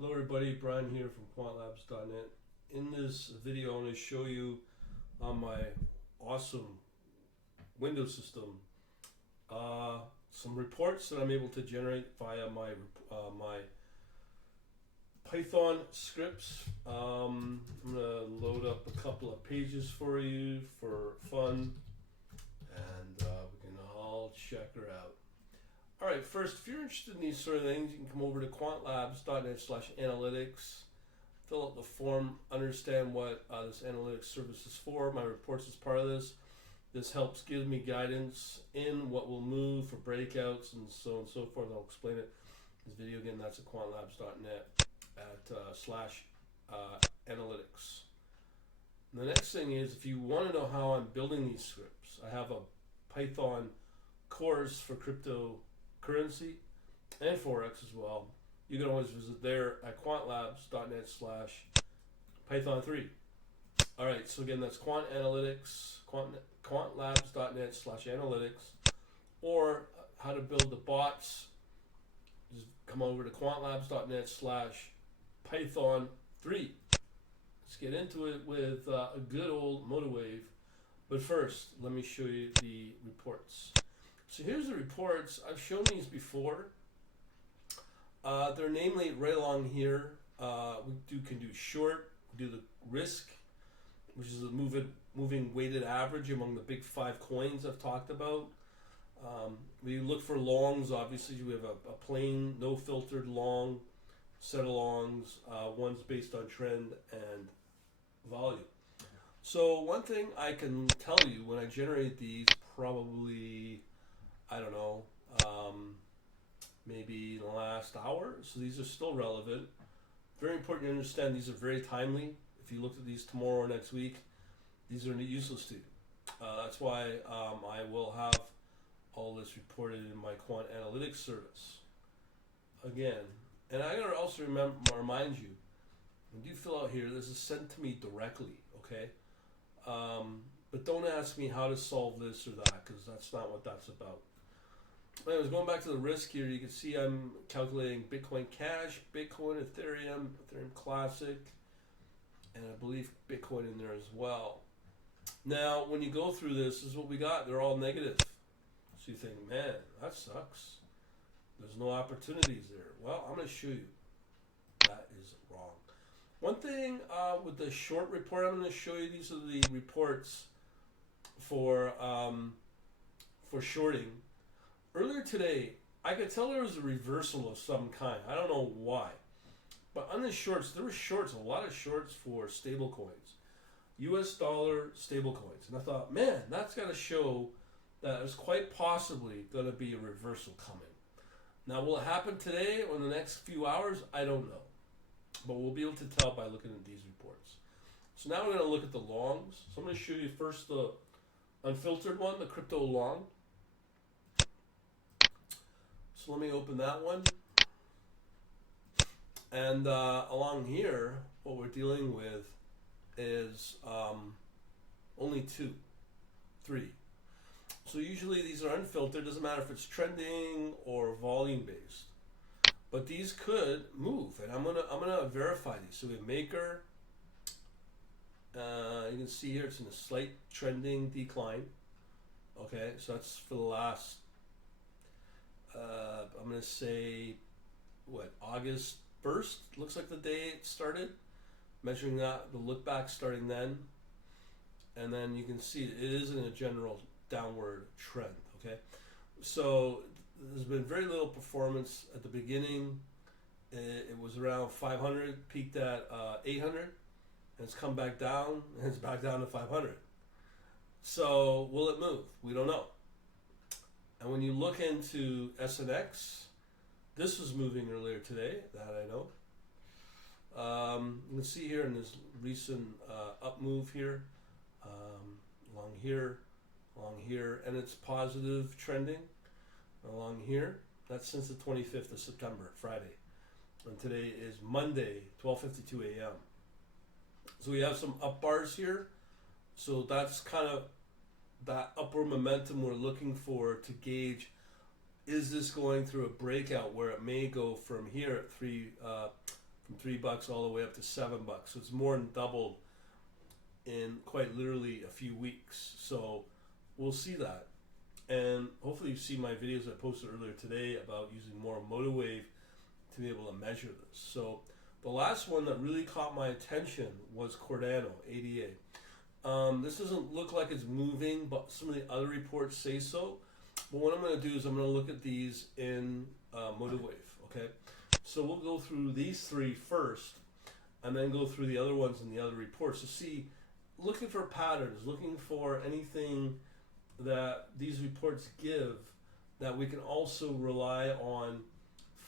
Hello everybody, Brian here from quantlabs.net. In this video I'm going to show you on my awesome Windows system some reports that I'm able to generate via my Python scripts. I'm going to load up a couple of pages for you for fun, and we can all check her out. Alright, first, if you're interested in these sort of things, you can come over to quantlabs.net/analytics, fill out the form, understand what this analytics service is for. My reports is part of this. This helps give me guidance in what will move for breakouts and so on and so forth. I'll explain it in this video. Again, that's at quantlabs.net at /analytics. The next thing is, if you want to know how I'm building these scripts, I have a Python course for cryptocurrency and Forex as well. You can always visit there at quantlabs.net/python3. Alright, so again, that's quantlabs.net/analytics, or how to build the bots. Just come over to quantlabs.net/python3. Let's get into it with a good old MotiveWave. But first, let me show you the reports. So here's the reports. I've shown these before. They're namely right along here. We can do short, do the risk, which is a moving weighted average among the big 5 coins I've talked about. We look for longs. Obviously, we have a plain, no filtered long set of longs. One's based on trend and volume. So one thing I can tell you when I generate these, probably, I don't know, maybe in the last hour. So these are still relevant. Very important to understand these are very timely. If you looked at these tomorrow or next week, these are useless to you. That's why I will have all this reported in my quant analytics service. Again, and I gotta also remind you, when you fill out here, this is sent to me directly, okay? But don't ask me how to solve this or that, because that's not what that's about. Anyways, going back to the risk here, you can see I'm calculating Bitcoin Cash, Bitcoin, Ethereum, Ethereum Classic, and I believe Bitcoin in there as well. Now, when you go through this is what we got. They're all negative. So you think, man, that sucks. There's no opportunities there. Well, I'm going to show you. That is wrong. One thing with the short report, I'm going to show you. These are the reports for shorting. Earlier today, I could tell there was a reversal of some kind. I don't know why. But on the shorts, there were shorts, a lot of shorts for stable coins. US dollar stable coins. And I thought, man, that's got to show that there's quite possibly going to be a reversal coming. Now, will it happen today or in the next few hours? I don't know. But we'll be able to tell by looking at these reports. So now we're going to look at the longs. So I'm going to show you first the unfiltered one, the crypto long. So let me open that one. And along here, what we're dealing with is only 2, 3. So usually these are unfiltered. Doesn't matter if it's trending or volume based. But these could move, and I'm gonna verify these. So we have maker. You can see here it's in a slight trending decline. Okay, so that's for the last. I'm gonna say, what, August 1st? Looks like the day it started. Measuring that, the look back starting then, and then you can see it is in a general downward trend. Okay, so there's been very little performance at the beginning. It was around 500, peaked at 800, and it's come back down, and it's back down to 500. So will it move? We don't know. And when you look into SNX, this was moving earlier today, that I know. You can see here in this recent up move here, along here, and it's positive trending along here. That's since the 25th of September, Friday. And today is Monday, 12:52 a.m. So we have some up bars here. So that's kind of that upward momentum we're looking for to gauge, is this going through a breakout where it may go from here at from $3 all the way up to $7. So it's more than doubled in quite literally a few weeks. So we'll see that. And hopefully you've seen my videos I posted earlier today about using more MotiveWave to be able to measure this. So the last one that really caught my attention was Cardano, ADA. This doesn't look like it's moving, but some of the other reports say so. But what I'm going to do is I'm going to look at these in MotiveWave, okay? So we'll go through these three first, and then go through the other ones in the other reports to see, looking for patterns, looking for anything that these reports give that we can also rely on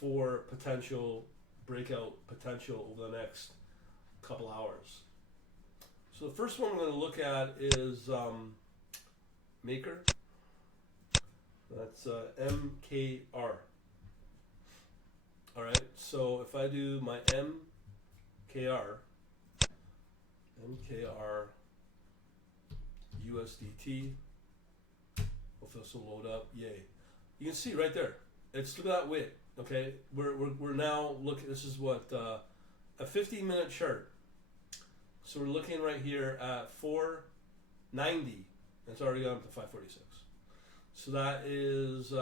for potential breakout potential over the next couple hours. So the first one we're going to look at is Maker. That's MKR. All right, so if I do my MKR USDT, hopefully this will load up. Yay! You can see right there. It's, look at that wick. Okay, we're now looking. This is what a 15-minute chart. So we're looking right here at 490. And it's already gone up to 546. So that is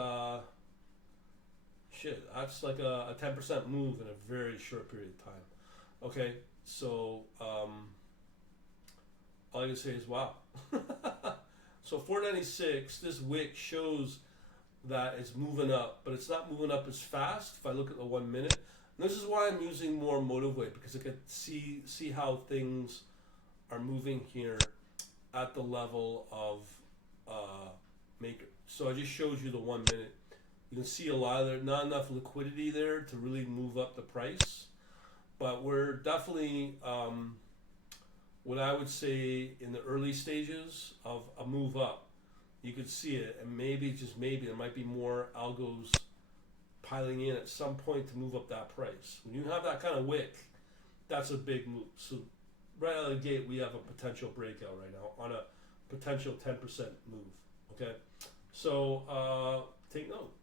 shit. That's like a 10% move in a very short period of time. Okay, so all I can say is wow. So 496. This wick shows that it's moving up, but it's not moving up as fast if I look at the 1 minute. And this is why I'm using more MotiveWave, because I can see how things are moving here at the level of Maker. So I just showed you the 1 minute. You can see a lot of there, not enough liquidity there to really move up the price, but we're definitely what I would say in the early stages of a move up. You could see it, and maybe, just maybe, there might be more algos piling in at some point to move up that price. When you have that kind of wick, that's a big move. So right out of the gate, we have a potential breakout right now on a potential 10% move. Okay, so take note.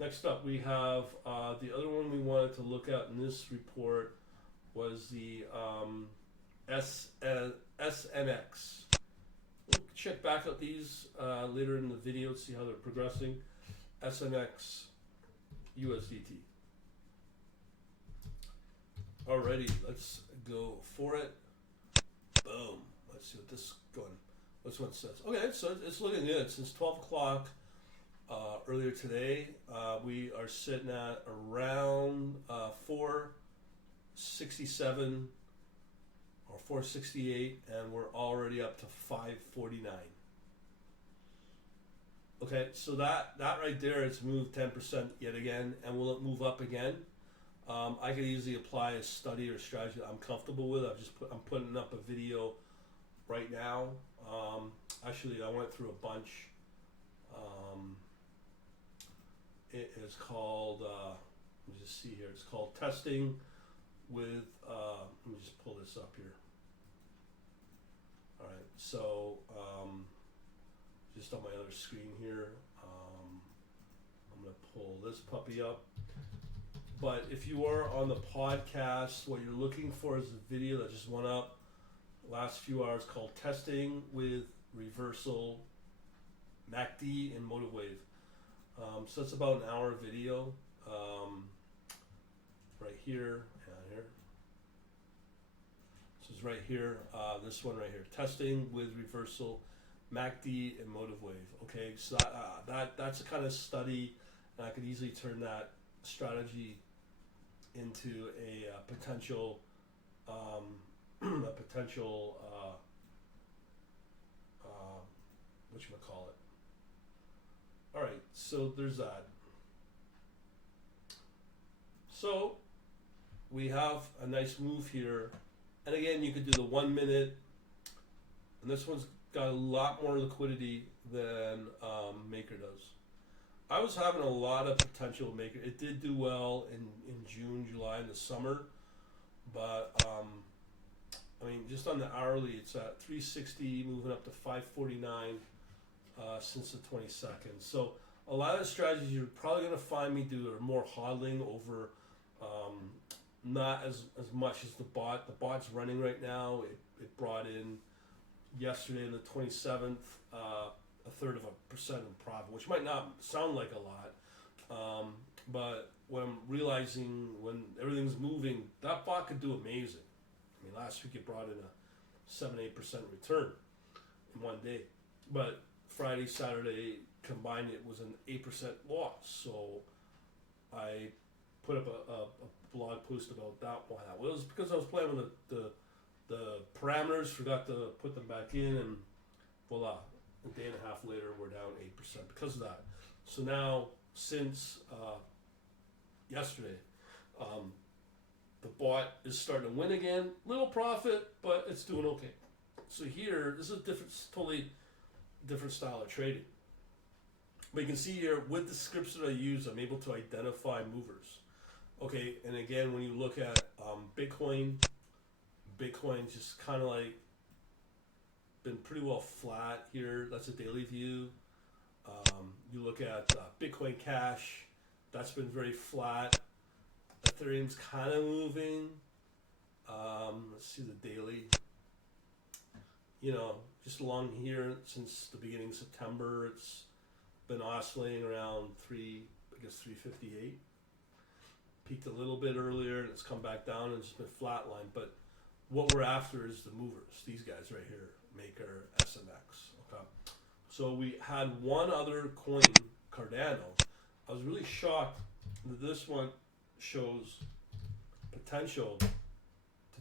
Next up, we have the other one we wanted to look at in this report was the SMX. We'll check back out these later in the video to see how they're progressing. Smx USDT. Alrighty, let's go for it. Boom. Let's see what this going. What's what it says. Okay, so it's looking good. Since 12 o'clock earlier today, we are sitting at around 467 or 468, and we're already up to 549. Okay, so that right there, it's moved 10% yet again, and will it move up again? I could easily apply a study or strategy that I'm comfortable with. I'm putting up a video right now. Actually, I went through a bunch. It is called, let me just see here. It's called Testing with, let me just pull this up here. All right, so just on my other screen here, I'm going to pull this puppy up. But if you are on the podcast, what you're looking for is a video that just went up last few hours called Testing with Reversal MACD and MotiveWave. So it's about an hour video right here and here. So it's right here, this one right here, Testing with Reversal MACD and MotiveWave. Okay, so that's a kind of study, and I could easily turn that strategy into a potential whatchamacallit. All right, so there's that. So we have a nice move here, and again, you could do the 1 minute, and this one's got a lot more liquidity than Maker does. I was having a lot of potential Maker. It did do well in June, July, in the summer, but I mean, just on the hourly, it's at 360, moving up to 549 since the 22nd. So a lot of the strategies you're probably going to find me do are more hodling over not as much as the bot. The bot's running right now. It brought in yesterday, the 27th, a third of a percent in profit, which might not sound like a lot, but what I'm realizing when everything's moving, that bot could do amazing. I mean, last week it brought in a 7-8% return in one day, but Friday, Saturday combined, it was an 8% loss. So I put up a blog post about that. Why that was because I was playing with the parameters, forgot to put them back in, and voila, a day and a half later we're down 8% because of that. So now since yesterday, the bot is starting to win again. Little profit, but it's doing okay. So here, this is a totally different style of trading. But you can see here with the scripts that I use, I'm able to identify movers. Okay, and again, when you look at Bitcoin's just kind of like been pretty well flat here. That's a daily view. You look at Bitcoin Cash, that's been very flat. Ethereum's kind of moving. Let's see the daily. You know, just along here since the beginning of September, it's been oscillating around 358. Peaked a little bit earlier, and it's come back down and it's been flatlined. But what we're after is the movers. These guys right here, Maker, SMX. Okay. So we had one other coin, Cardano. I was really shocked that this one shows potential to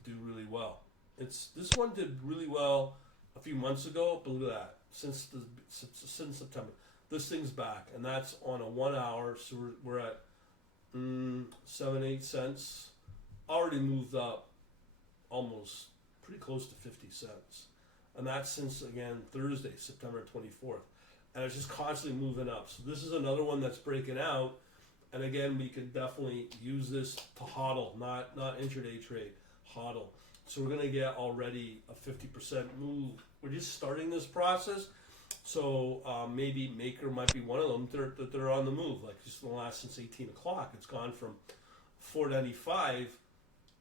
do really well. This one did really well a few months ago, but look at that. Since September, this thing's back, and that's on a 1 hour. So we're at 7-8 cents. Already moved up almost pretty close to 50 cents, and that's since again Thursday, September 24th, and it's just constantly moving up. So this is another one that's breaking out, and again we can definitely use this to hodl, not intraday trade, hodl. So we're gonna get already a 50% move. We're just starting this process, so maybe Maker might be one of them that they're on the move. Like just in the last since 18 o'clock, it's gone from 495,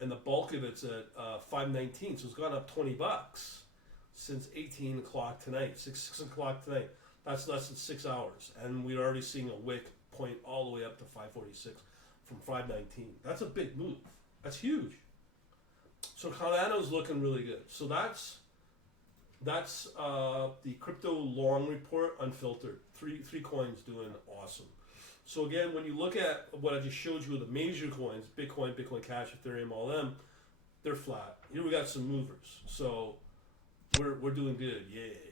and the bulk of it's at 519. So it's gone up $20 since 18 o'clock tonight, 6 o'clock tonight. That's less than 6 hours, and we're already seeing a wick point all the way up to 546 from 519. That's a big move. That's huge. So Cardano's looking really good. So that's the crypto long report unfiltered. Three coins doing awesome. So again, when you look at what I just showed you, the major coins, Bitcoin, Bitcoin Cash, Ethereum, all them, they're flat. Here we got some movers. So we're doing good.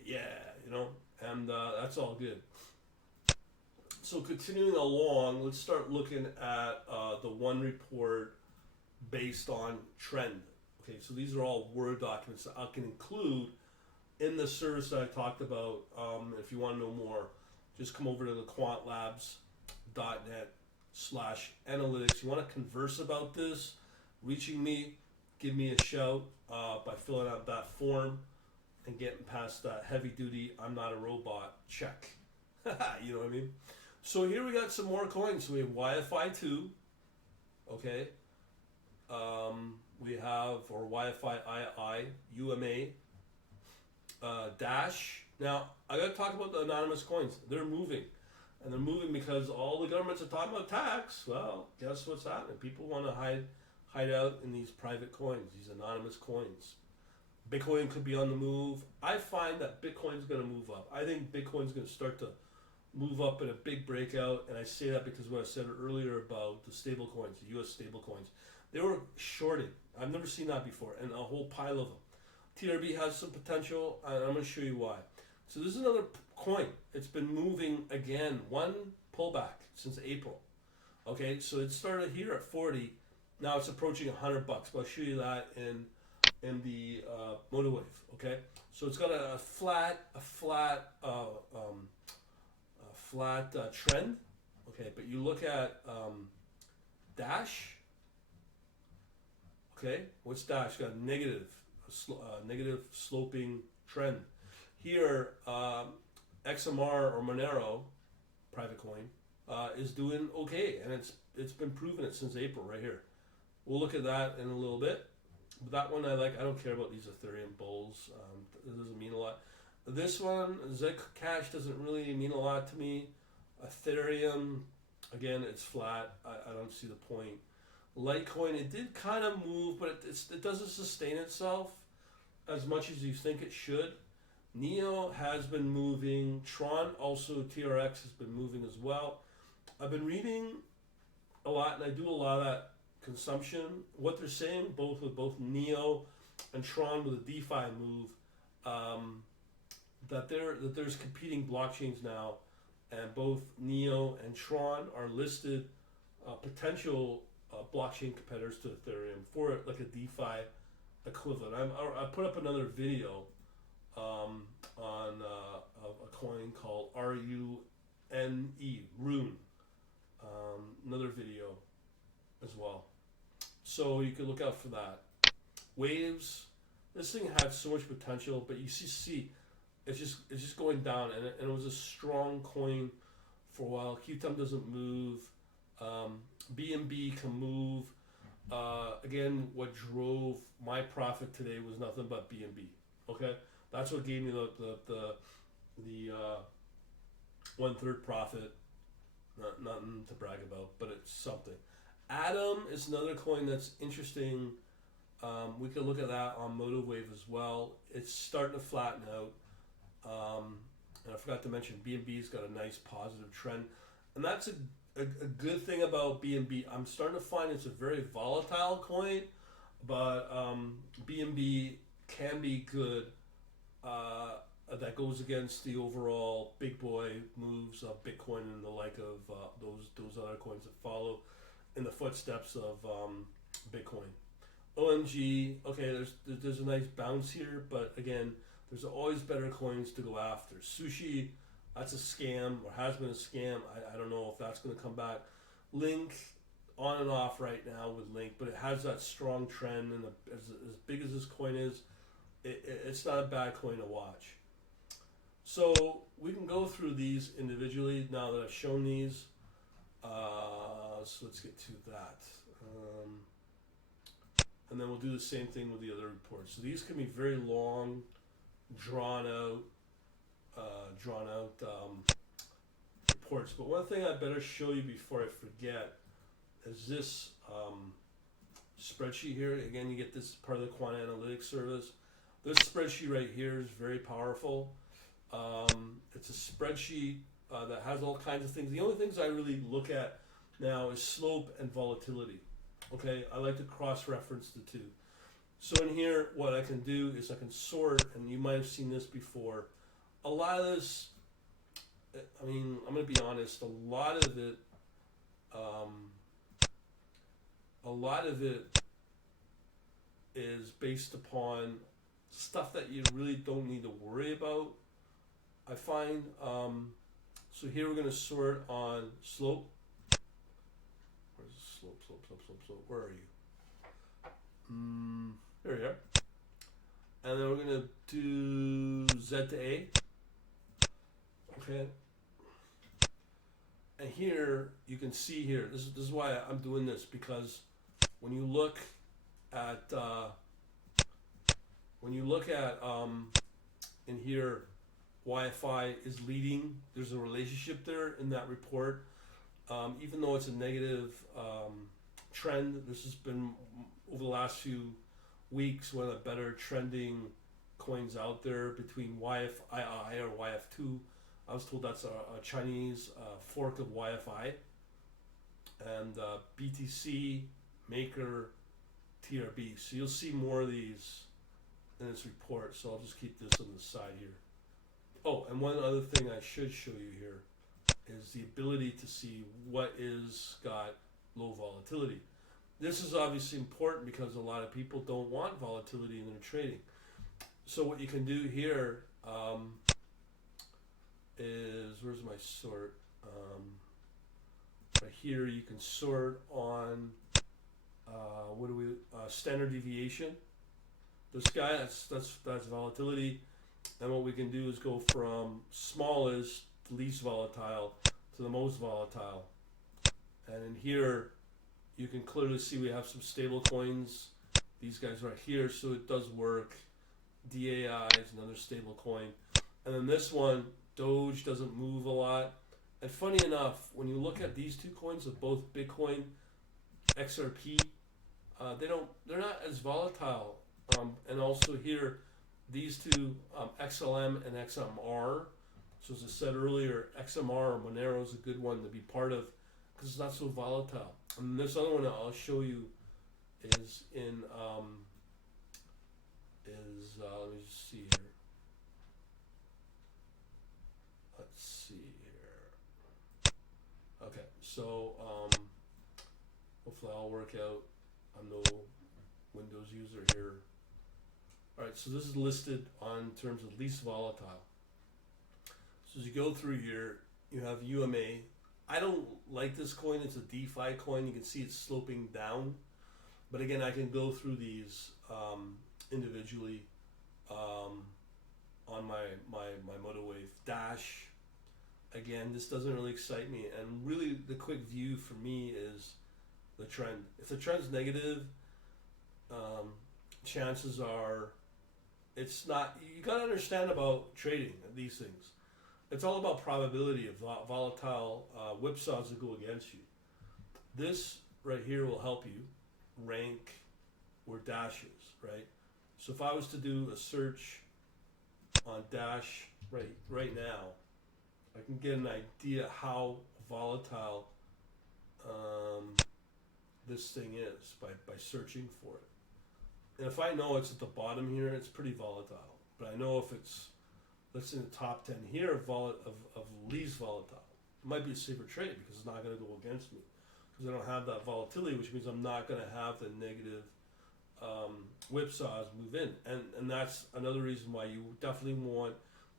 Yeah, you know, and that's all good. So continuing along, let's start looking at the one report based on trend. Okay, so these are all Word documents that I can include in the service that I talked about. If you want to know more, just come over to the quantlabs.net/analytics. You want to converse about this, reaching me, give me a shout by filling out that form and getting past that heavy duty, I'm not a robot check. You know what I mean? So here we got some more coins. So we have YFI 2, okay. We have, or YFI II, UMA, Dash. Now, I got to talk about the anonymous coins. They're moving. And they're moving because all the governments are talking about tax. Well, guess what's happening? People want to hide out in these private coins, these anonymous coins. Bitcoin could be on the move. I find that Bitcoin's going to move up. I think Bitcoin's going to start to move up in a big breakout. And I say that because what I said earlier about the stable coins, the US stable coins, they were shorted. I've never seen that before, and a whole pile of them. TRB has some potential, and I'm going to show you why. So this is another coin. It's been moving again, one pullback since April. Okay, so it started here at 40. Now it's approaching $100. But I'll show you that in the motor wave. Okay, so it's got a flat trend. Okay, but you look at Dash. Okay, what's Dash? Got a negative sloping trend. Here, Xmr or Monero, private coin, is doing okay, and it's been proving it since April right here. We'll look at that in a little bit. But that one I like. I don't care about these Ethereum bulls. It doesn't mean a lot. This one, Zed Cash, doesn't really mean a lot to me. Ethereum, again, it's flat. I don't see the point. Litecoin, it did kind of move, but it doesn't sustain itself as much as you think it should. Neo has been moving. Tron, also TRX, has been moving as well. I've been reading a lot, and I do a lot of that consumption. What they're saying, both with both Neo and Tron with a DeFi move, that there's competing blockchains now, and both Neo and Tron are listed potential blockchain competitors to Ethereum for like a DeFi equivalent. I put up another video on a coin called RUNE, Rune. Another video as well. So you can look out for that. Waves, this thing had so much potential, but you see it's just going down, and it was a strong coin for a while. QTM doesn't move. BNB can move. Again, what drove my profit today was nothing but BNB. Okay, that's what gave me the 1/3 profit. Nothing to brag about, but it's something. Atom is another coin that's interesting. We can look at that on MotiveWave as well. It's starting to flatten out. And I forgot to mention BNB's got a nice positive trend, and that's a good thing about BNB. I'm starting to find it's a very volatile coin, but BNB can be good. That goes against the overall big boy moves of Bitcoin and the like of those other coins that follow in the footsteps of Bitcoin. OMG, okay, there's a nice bounce here, but again, there's always better coins to go after. Sushi, that's a scam, or has been a scam. I don't know if that's going to come back. Link, on and off right now with Link, but it has that strong trend, and as big as this coin is, it's not a bad coin to watch. So we can go through these individually now that I've shown these. So let's get to that. And then we'll do the same thing with the other reports. So these can be very long, drawn out reports. But one thing I better show you before I forget is this spreadsheet here. Again, you get this part of the quant analytics service. This spreadsheet right here is very powerful. It's a spreadsheet that has all kinds of things. The only things I really look at now is slope and volatility. Okay, I like to cross-reference the two. So in here, what I can do is I can sort, and you might have seen this before. A lot of this, I mean, I'm going to be honest, a lot of it is based upon stuff that you really don't need to worry about. I find, so here we're going to sort on slope. Where's the slope? Where are you? There you are. And then we're going to do Z to A. Okay. And here, you can see here, this is why I'm doing this, because when you look at, in here, YFI is leading. There's a relationship there in that report. Even though it's a negative trend, this has been over the last few weeks one of the better trending coins out there between YFII or YF2. I was told that's a Chinese fork of YFI, and BTC, Maker, TRB. So you'll see more of these in this report. So I'll just keep this on the side here. Oh, and one other thing I should show you here is the ability to see what is got low volatility. This is obviously important because a lot of people don't want volatility in their trading. So what you can do here is, where's my sort? Right here you can sort on standard deviation. This guy, that's volatility. And what we can do is go from smallest to least volatile to the most volatile. And in here, You can clearly see we have some stable coins. These guys right here, so it does work. DAI is another stable coin. And then this one, Doge, doesn't move a lot. And funny enough, when you look at these two coins of both Bitcoin, XRP, they're not as volatile. And also here, these two, XLM and XMR. So as I said earlier, XMR or Monero is a good one to be part of because it's not so volatile. And this other one I'll show you is in let me just see here. Let's see here. Okay, so hopefully I'll work out. I'm no Windows user here. All right, so this is listed on terms of least volatile. So as you go through here, you have UMA. I don't like this coin. It's a DeFi coin. You can see it's sloping down. But again, I can go through these individually on my MotoWave Dash. Again, this doesn't really excite me. And really, the quick view for me is the trend. If the trend's negative, chances are it's not. You got to understand about trading these things. It's all about probability of volatile whipsaws that go against you. This right here will help you rank where Dash is, right? So if I was to do a search on Dash right now, I can get an idea how volatile this thing is by searching for it. And if I know it's at the bottom here, it's pretty volatile. But I know if it's, let's say, in the top 10 here of least volatile, it might be a safer trade because it's not going to go against me. Because I don't have that volatility, which means I'm not going to have the negative whipsaws move in. And that's another reason why you definitely want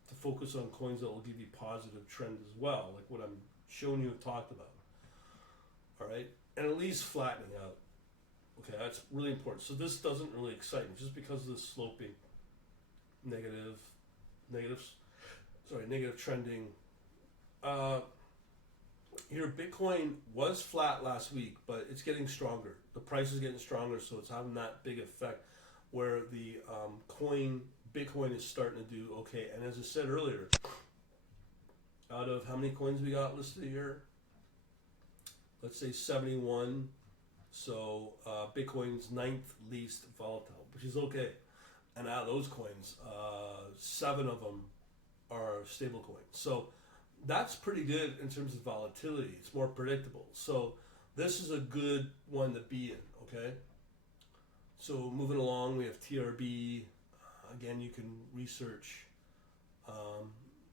to focus on coins that will give you positive trend as well, like what I'm showing you and talked about. All right? And at least flattening out. Okay, that's really important. So this doesn't really excite me just because of the sloping negative trending. Here, Bitcoin was flat last week, but it's getting stronger. The price is getting stronger, so it's having that big effect where the Bitcoin is starting to do okay. And as I said earlier, out of how many coins we got listed here? Let's say 71. So Bitcoin's 9th least volatile, which is okay. And out of those coins, 7 of them are stable coins. So that's pretty good in terms of volatility. It's more predictable. So this is a good one to be in, okay? So moving along, we have TRB. Again, you can research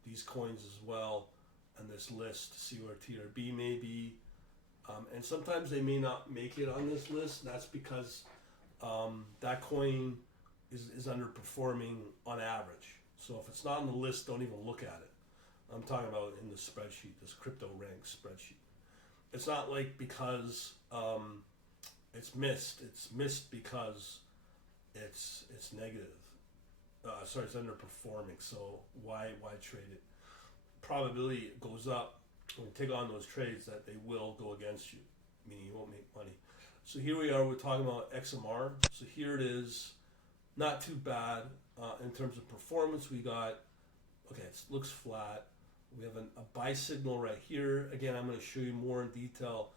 these coins as well on this list to see where TRB may be. And sometimes they may not make it on this list. That's because that coin is underperforming on average. So if it's not on the list, don't even look at it. I'm talking about in the spreadsheet, this crypto rank spreadsheet. It's not like because it's missed. It's missed because it's negative. It's underperforming. So why trade it? Probability goes up when you take on those trades that they will go against you, meaning you won't make money. So here we are. We're talking about XMR. So here it is. Not too bad in terms of performance. We got, okay, it looks flat. We have a buy signal right here. Again, I'm going to show you more in detail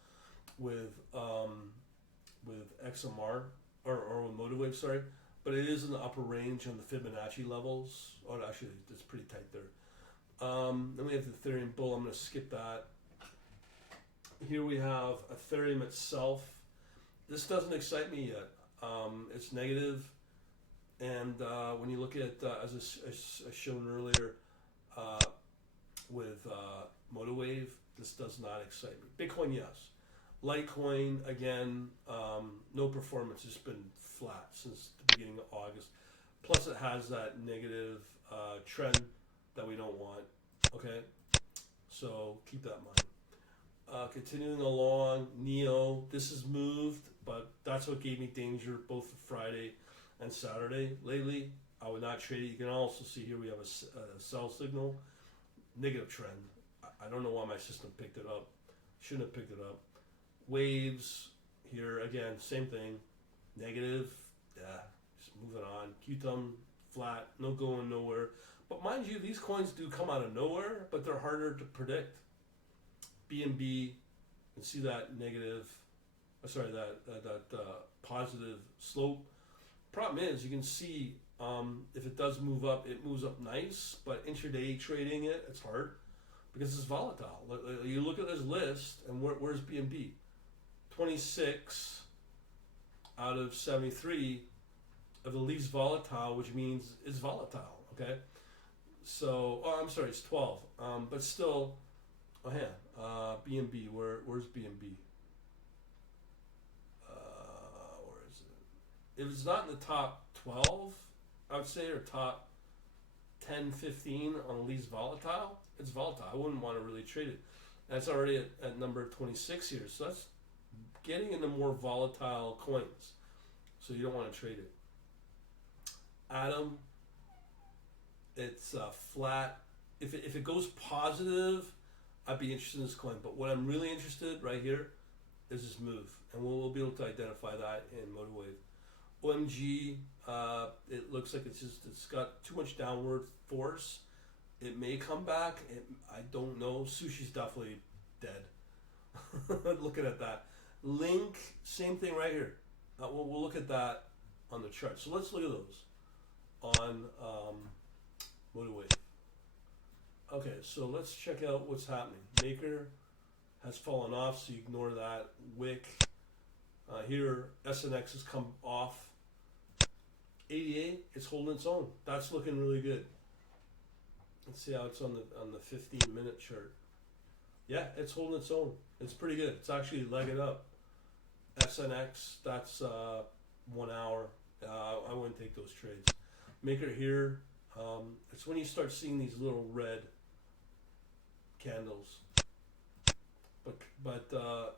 with XMR or with MotoWave, sorry. But it is in the upper range on the Fibonacci levels. Oh, actually, it's pretty tight there. Then we have the Ethereum bull. I'm going to skip that. Here we have Ethereum itself. This doesn't excite me yet. It's negative. And when you look at, as shown earlier, with MotoWave, this does not excite me. Bitcoin, yes. Litecoin, again, no performance. It's been flat since the beginning of August. Plus, it has that negative trend that we don't want. Okay? So keep that in mind. Continuing along, Neo. This has moved, but that's what gave me danger both for Friday and Saturday lately. I would not trade it. You can also see here we have a sell signal. Negative trend. I don't know why my system picked it up. Shouldn't have picked it up. Waves, here again, same thing, negative, yeah, just moving on. QTUM flat, no going nowhere. But mind you, these coins do come out of nowhere, but they're harder to predict. BNB, you can see that negative, that positive slope. Problem is, you can see if it does move up, it moves up nice, but intraday trading it, it's hard because it's volatile. You look at this list, and where's BNB? 26 out of 73 of the least volatile, which means it's volatile. Okay, so I'm sorry, it's 12, but still, BNB. Where's BNB? Where is it? If it's not in the top 12, I would say, or top 10, 15 on the least volatile, it's volatile. I wouldn't want to really trade it. That's already at number 26 here, so that's getting into more volatile coins. So you don't want to trade it. Atom, it's flat. If it goes positive, I'd be interested in this coin. But what I'm really interested right here is this move, and we'll be able to identify that in Motorwave. OMG, it looks like it's got too much downward force. It may come back. I don't know. Sushi's definitely dead. Looking at that. Link, same thing right here. We'll look at that on the chart. So let's look at those on Motorwave. Okay, so let's check out what's happening. Maker has fallen off, so you ignore that. Wick. Here, SNX has come off. ADA is holding its own. That's looking really good. Let's see how it's on the 15-minute chart. Yeah, it's holding its own. It's pretty good. It's actually legged up. SNX, that's 1 hour. I wouldn't take those trades. Maker here, it's when you start seeing these little red candles. But a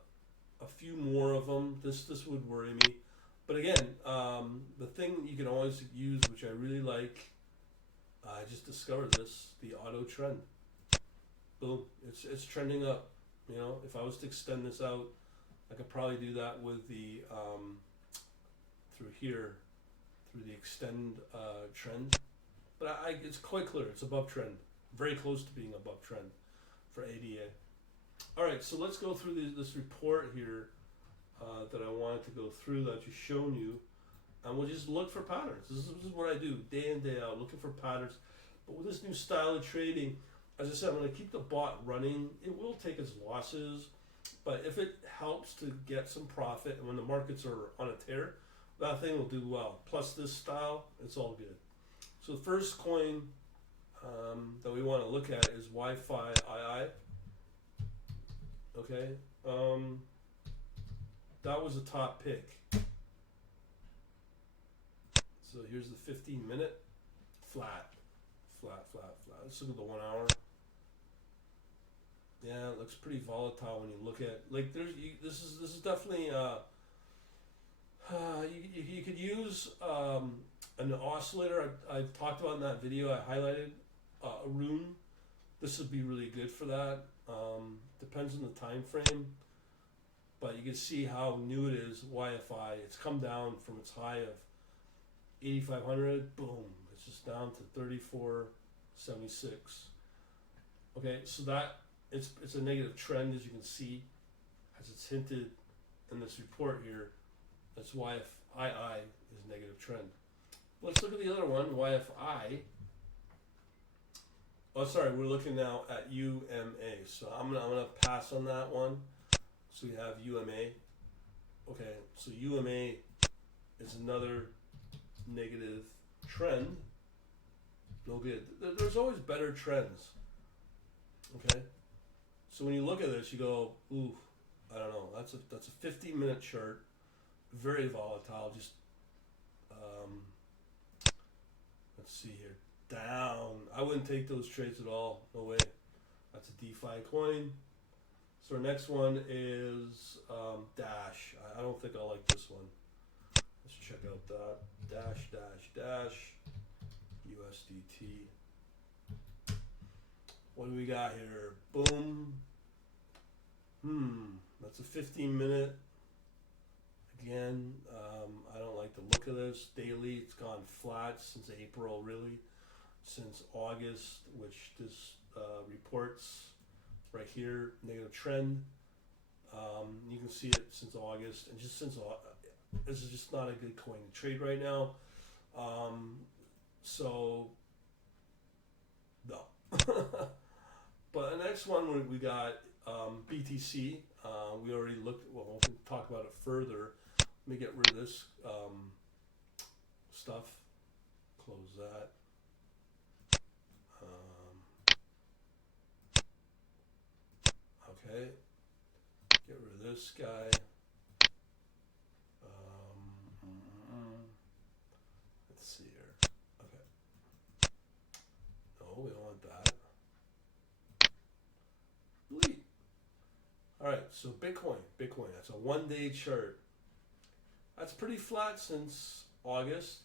few more of them, this would worry me. But again, the thing you can always use, which I really like, I just discovered this, the auto trend. Boom, it's trending up. You know, if I was to extend this out, I could probably do that with the through here, through the extend trend. But it's quite clear, it's above trend, very close to being above trend for ADA. All right, so let's go through this report here that I wanted to go through that I've just shown you, and we'll just look for patterns. This is what I do day in, day out, looking for patterns. But with this new style of trading, as I said, I'm going to keep the bot running. It will take its losses, but if it helps to get some profit, and when the markets are on a tear, that thing will do well. Plus this style, it's all good. So the first coin that we want to look at is Wi-Fi II. Okay, that was a top pick. So here's the 15-minute, flat. Let's look at the 1 hour. Yeah, it looks pretty volatile when you look at, like, this is definitely you could use an oscillator. I've talked about in that video. I highlighted a rune. This would be really good for that. Depends on the time frame, but you can see how new it is. Wi-Fi, it's come down from its high of 8,500. Boom, it's just down to 34.76. Okay, so that it's a negative trend, as you can see, as it's hinted in this report here. That's Wi-Fi is negative trend. Let's look at the other one, YFI. Oh, sorry, we're looking now at UMA. So I'm gonna pass on that one. So we have UMA. Okay, so UMA is another negative trend. No good. There's always better trends. Okay, so when you look at this, you go, ooh, I don't know. That's a 15-minute chart, very volatile. Just let's see here. Down. I wouldn't take those trades at all. No way. That's a DeFi coin. So our next one is Dash. I don't think I like this one. Let's check out that. Dash USDT. What do we got here? Boom. That's a 15-minute. Again, I don't like the look of this. Daily, it's gone flat since April, really. Since August, which this reports right here, negative trend. You can see it since August, and just since this is just not a good coin to trade right now. So, no. But the next one we got BTC. We already looked. Well, we can talk about it further. Let me get rid of this stuff. Close that. Okay. Get rid of this guy. Let's see here. Okay. No, we don't want that. Delete. All right. So Bitcoin. That's a 1-day chart. That's pretty flat since August.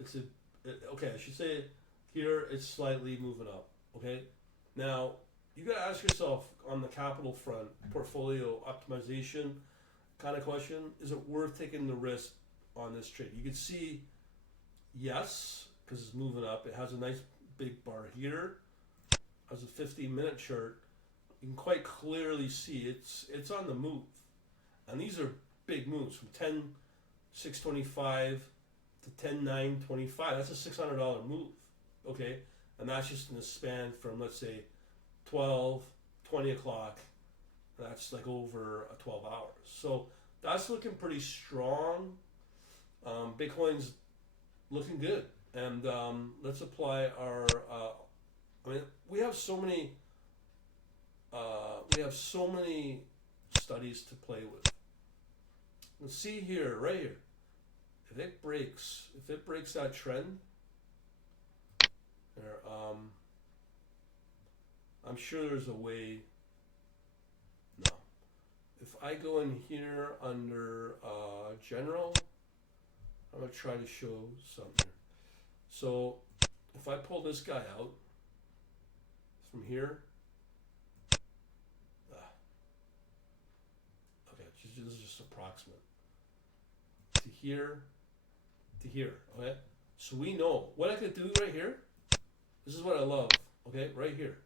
Okay, I should say here it's slightly moving up. Okay, now you gotta ask yourself on the capital front, portfolio optimization kind of question: is it worth taking the risk on this trade? You can see yes, because it's moving up. It has a nice big bar here. As a 15-minute chart, you can quite clearly see it's on the move, and these are big moves from 10,625 to 10,925. That's a $600 move, okay? And that's just in the span from, let's say, 12, 20 o'clock. That's like over 12 hours. So that's looking pretty strong. Bitcoin's looking good. And let's apply our, we have so many studies to play with. Let's see here, right here. If it breaks that trend, there, I'm sure there's a way. No, if I go in here under general, I'm gonna try to show something here. So if I pull this guy out from here, okay, this is just approximate to here. To here, okay? So we know what I could do right here. This is what I love, okay? Right here,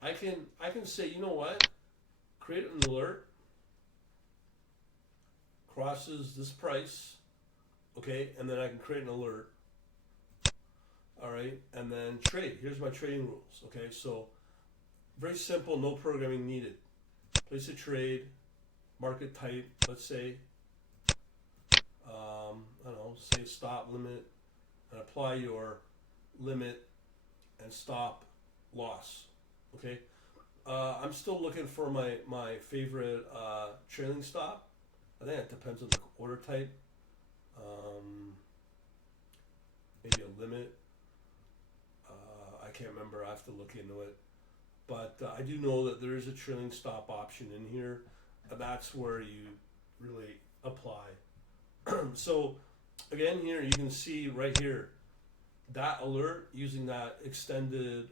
I can say, you know what? Create an alert. Crosses this price, okay? And then I can create an alert. All right, and then trade. Here's my trading rules, okay? So very simple, no programming needed. Place a trade, market type, let's say. I don't know, say stop limit, and apply your limit and stop loss. Okay, I'm still looking for my favorite trailing stop. I think it depends on the order type. Maybe a limit. I can't remember. I have to look into it. But I do know that there is a trailing stop option in here, and that's where you really apply. So again, here you can see right here that alert using that extended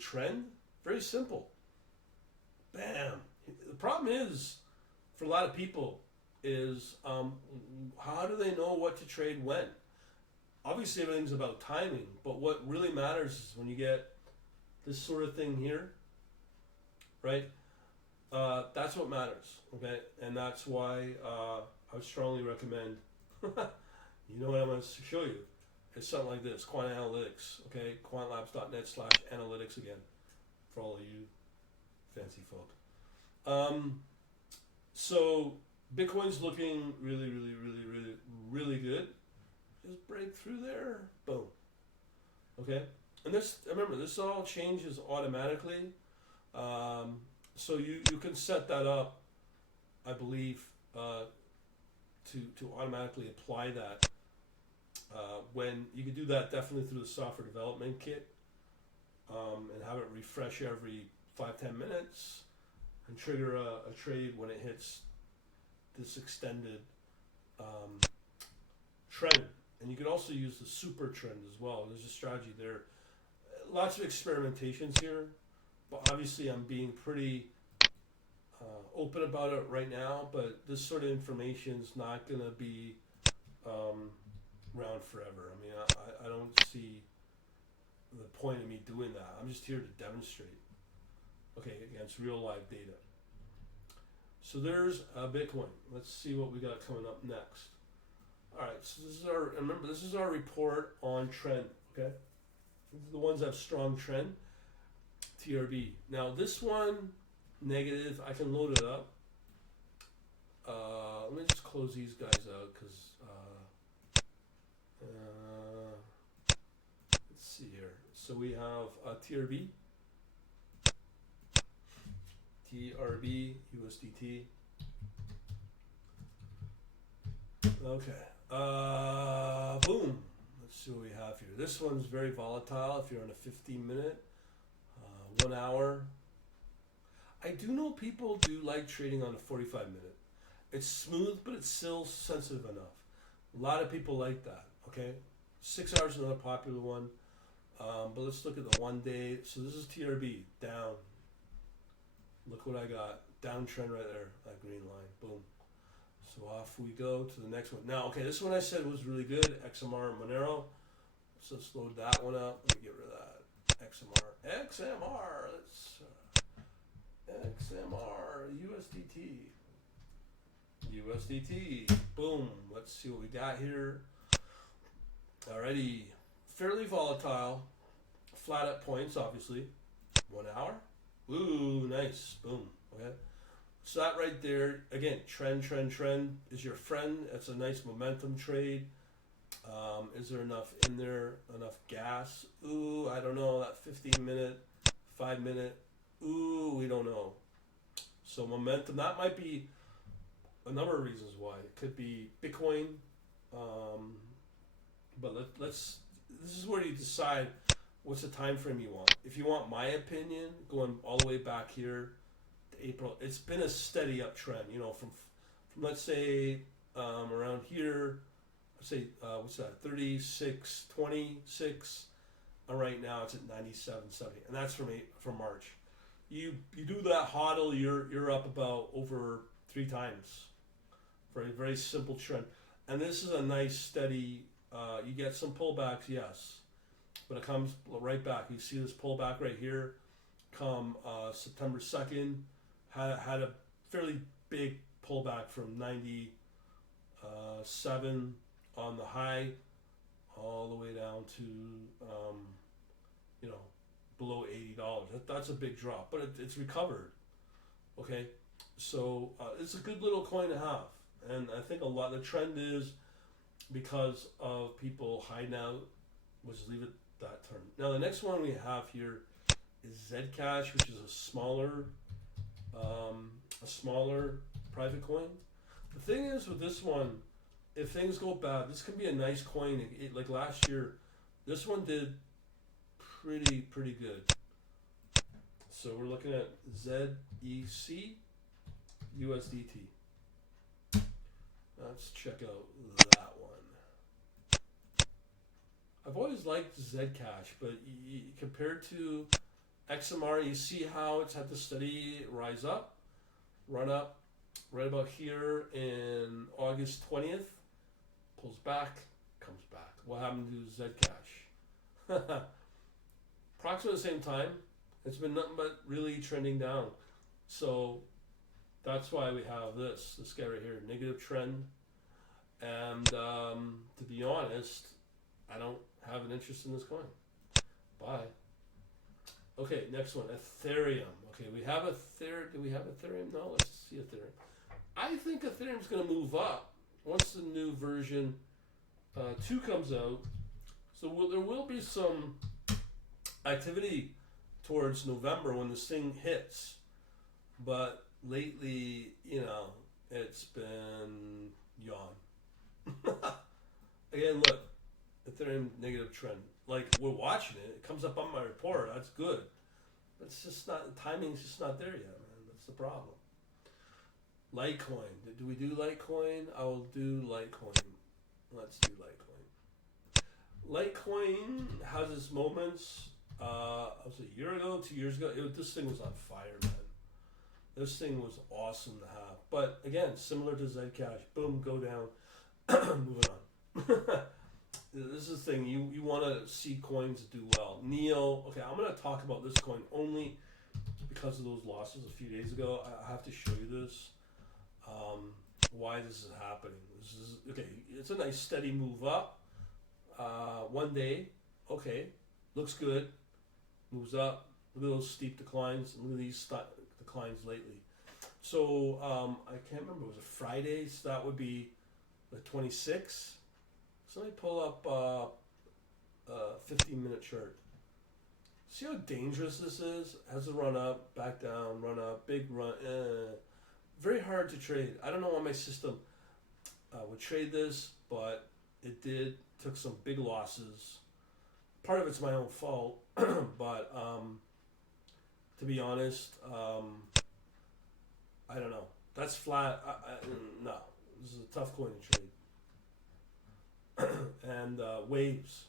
trend. Very simple. Bam. The problem is for a lot of people is how do they know what to trade when? Obviously everything's about timing, but what really matters is when you get this sort of thing here, right? That's what matters, okay? And that's why I would strongly recommend, you know what I'm going to show you? It's something like this, Quant Analytics, okay? quantlabs.net/analytics again, for all of you fancy folk. So Bitcoin's looking really, really, really, really, really good. Just break through there, boom. Okay? And this, remember, this all changes automatically. So you can set that up, I believe, to automatically apply that. When you can do that definitely through the software development kit, and have it refresh every 5-10 minutes, and trigger a trade when it hits this extended trend. And you can also use the super trend as well. There's a strategy there. Lots of experimentations here, but obviously I'm being pretty open about it right now, but this sort of information is not going to be around forever. I mean, I don't see the point of me doing that. I'm just here to demonstrate, okay, against real live data. So there's Bitcoin. Let's see what we got coming up next. All right, so this is our report on trend, okay? These are the ones that have strong trend, TRB. Now this one, negative, I can load it up. Let me just close these guys out because let's see here. So we have TRB, USDT. Okay. Boom. Let's see what we have here. This one's very volatile if you're on a 15-minute, 1 hour. I do know people do like trading on a 45-minute. It's smooth, but it's still sensitive enough. A lot of people like that, okay? 6 hours is another popular one. But let's look at the 1 day. So this is TRB, down. Look what I got. Downtrend right there, that green line. Boom. So off we go to the next one. Now, okay, this one I said was really good. Xmr and Monero. So let's load that one up. Let me get rid of that. XMR. Let's XMR. USDT. Boom. Let's see what we got here. Alrighty. Fairly volatile. Flat at points, obviously. 1 hour. Ooh, nice. Boom. Okay. So that right there, again, trend is your friend. That's a nice momentum trade. Is there enough in there? Enough gas? Ooh, I don't know. That 15-minute, 5-minute. Ooh, we don't know. So momentum, that might be a number of reasons why. It could be Bitcoin. But let's, this is where you decide what's the time frame you want. If you want my opinion, going all the way back here, April, it's been a steady uptrend, you know, from let's say around here, let's say what's that, 36.26, right now it's at 97.70, and that's from March. You do that hodl, you're up about over 3 times for a very simple trend, and this is a nice steady. You get some pullbacks, yes, but it comes right back. You see this pullback right here, come September 2nd. Had a fairly big pullback from 97 on the high all the way down to below $80. That's a big drop, but it's recovered. Okay, so it's a good little coin to have, and I think a lot. The trend is because of people hiding out. We'll just leave it that term. Now the next one we have here is Zed Cash, which is a smaller private coin. The thing is with this one, if things go bad, this can be a nice coin. Like last year, this one did pretty good. So we're looking at ZEC USDT. Let's check out that one. I've always liked Zed Cash, but compared to Xmr, you see how it's had to steady rise up, run up, right about here in August 20th, pulls back, comes back. What happened to Zed Cash? Approximately the same time, it's been nothing but really trending down. So that's why we have this guy right here, negative trend. And to be honest, I don't have an interest in this coin. Bye. Okay, next one, Ethereum. Okay, we have Ethereum. Do we have Ethereum? No, let's see Ethereum. I think Ethereum's going to move up once the new version 2 comes out. So there will be some activity towards November when this thing hits. But lately, it's been yawn. Again, look, Ethereum negative trend. Like, we're watching it. It comes up on my report. That's good. But it's just not, the timing's just not there yet, man. That's the problem. Litecoin. Do we do Litecoin? I'll do Litecoin. Let's do Litecoin. Litecoin has its moments. I was a year ago, 2 years ago. This thing was on fire, man. This thing was awesome to have. But again, similar to Zed Cash, boom, go down, moving on. This is the thing, you want to see coins do well. Neo, okay, I'm going to talk about this coin only because of those losses a few days ago. I have to show you this, why this is happening. This is, okay, it's a nice steady move up. One day, okay, looks good, moves up. Look at those steep declines, and look at these declines lately. So I can't remember, was it Friday? So that would be the 26th. So let me pull up a 15-minute chart. See how dangerous this is? Has a run up, back down, run up, big run. Very hard to trade. I don't know why my system would trade this, but it did. Took some big losses. Part of it's my own fault, but to be honest, I don't know. That's flat. No, this is a tough coin to trade. And waves.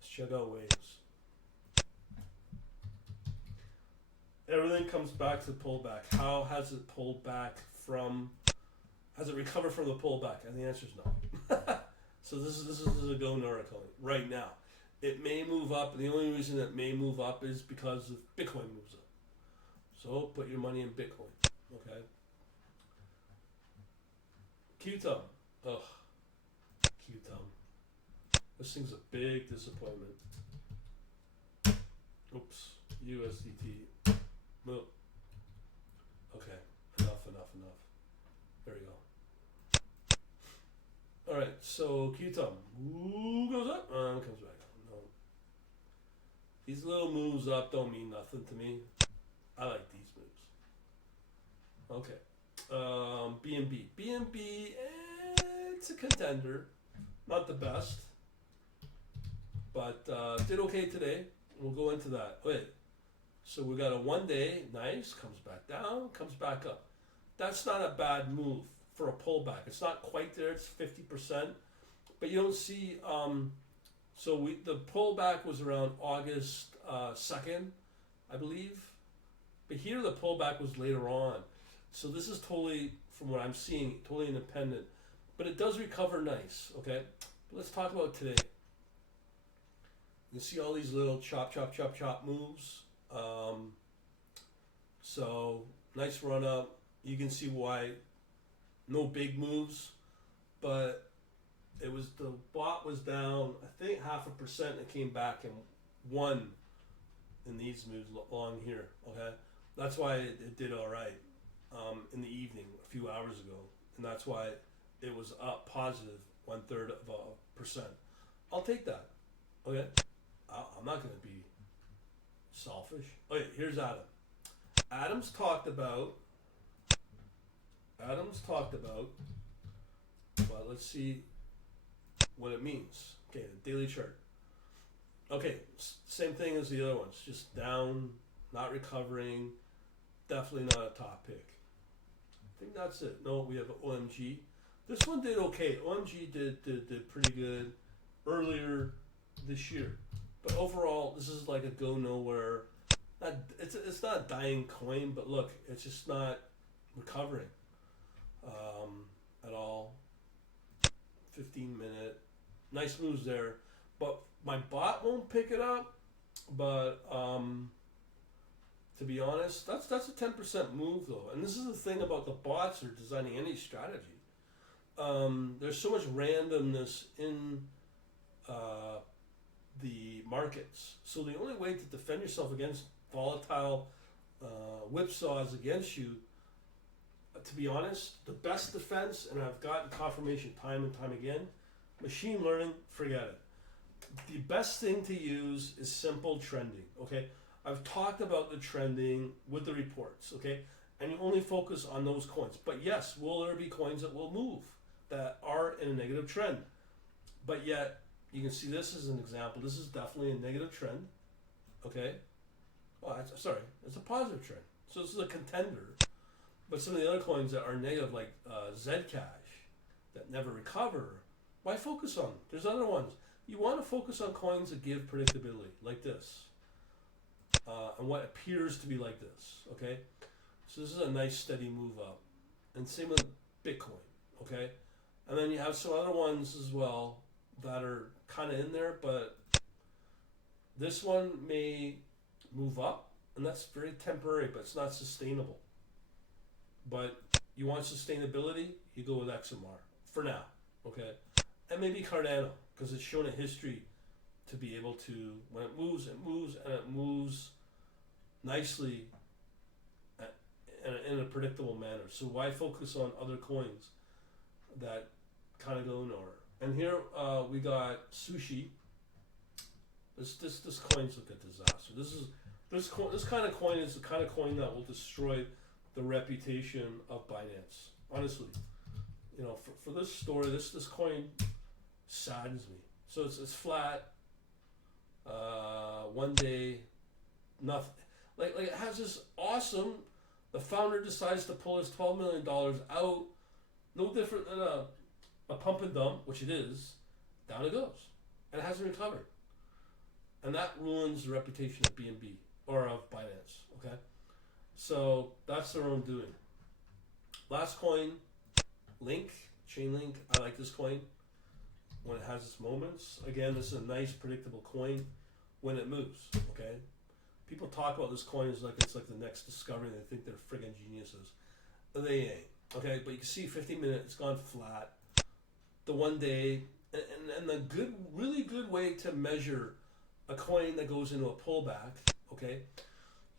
Let's check out waves. Everything comes back to the pullback. How has it pulled back from? Has it recovered from the pullback? And the answer is no. So this is a go nowhere coin right now. It may move up, and the only reason it may move up is because of Bitcoin moves up. So put your money in Bitcoin, okay? QTUM, ugh, QTUM. This thing's a big disappointment. Oops, USDT. No. Okay, enough. There we go. All right, so QTUM, ooh, goes up, and comes back down. No. These little moves up don't mean nothing to me. I like these moves. Okay. BNB. BNB, it's a contender. Not the best. But did okay today. We'll go into that. Wait. So we got a 1 day, nice, comes back down, comes back up. That's not a bad move for a pullback. It's not quite there, it's 50%. But you don't see, so the pullback was around August 2nd, I believe. But here the pullback was later on. So this is totally, from what I'm seeing, totally independent. But it does recover nice, okay? But let's talk about today. You see all these little chop moves. So nice run up. You can see why no big moves, but it was, the bot was down, I think 0.5%, and it came back and won in these moves along here, okay? That's why it did all right in the evening a few hours ago, and that's why it was up positive 1/3%. I'll take that, okay? I'm not going to be selfish. Okay, here's Adam. Adam's talked about, but let's see what it means. Okay, the daily chart. Okay, same thing as the other ones, just down, not recovering, definitely not a top pick. I think that's it. No, we have OMG. This one did okay. OMG did pretty good earlier this year. But overall, this is like a go nowhere. It's not a dying coin, but look, it's just not recovering at all. 15-minute, nice moves there, but my bot won't pick it up. But to be honest, that's a 10% move though, and this is the thing about the bots or designing any strategy. There's so much randomness in the markets, so the only way to defend yourself against volatile whipsaws against you, to be honest, the best defense, and I've gotten confirmation time and time again, machine learning, forget it. The best thing to use is simple trending, okay? I've talked about the trending with the reports, okay? And you only focus on those coins. But yes, will there be coins that will move, that are in a negative trend? But yet, you can see this as an example. This is definitely a negative trend, okay? Oh, sorry, it's a positive trend. So this is a contender. But some of the other coins that are negative, like Zed Cash, that never recover, why focus on them? There's other ones. You want to focus on coins that give predictability, like this, and what appears to be like this, okay? So this is a nice steady move up. And same with Bitcoin, okay? And then you have some other ones as well that are kind of in there, but this one may move up, and that's very temporary, but it's not sustainable. But you want sustainability, you go with XMR for now, okay? And maybe Cardano, because it's shown a history to be able to, when it moves, and it moves nicely in a predictable manner. So why focus on other coins that kind of go nowhere? And here we got Sushi. This coin's like a disaster. This kind of coin is the kind of coin that will destroy the reputation of Binance. Honestly, you know, for this story, this coin saddens me. So it's flat. 1 day, nothing. Like it has this awesome. The founder decides to pull his $12 million out. No different than a pump and dump, which it is. Down it goes, and it hasn't recovered. And that ruins the reputation of BNB or of Binance. Okay, so that's their own doing. Last coin, Link, Chainlink. I like this coin when it has its moments. Again, this is a nice predictable coin when it moves. Okay, people talk about this coin as like it's like the next discovery. They think they're friggin' geniuses. They ain't. Okay, but you can see 50 minutes, it's gone flat. The 1 day, and the really good way to measure a coin that goes into a pullback. Okay,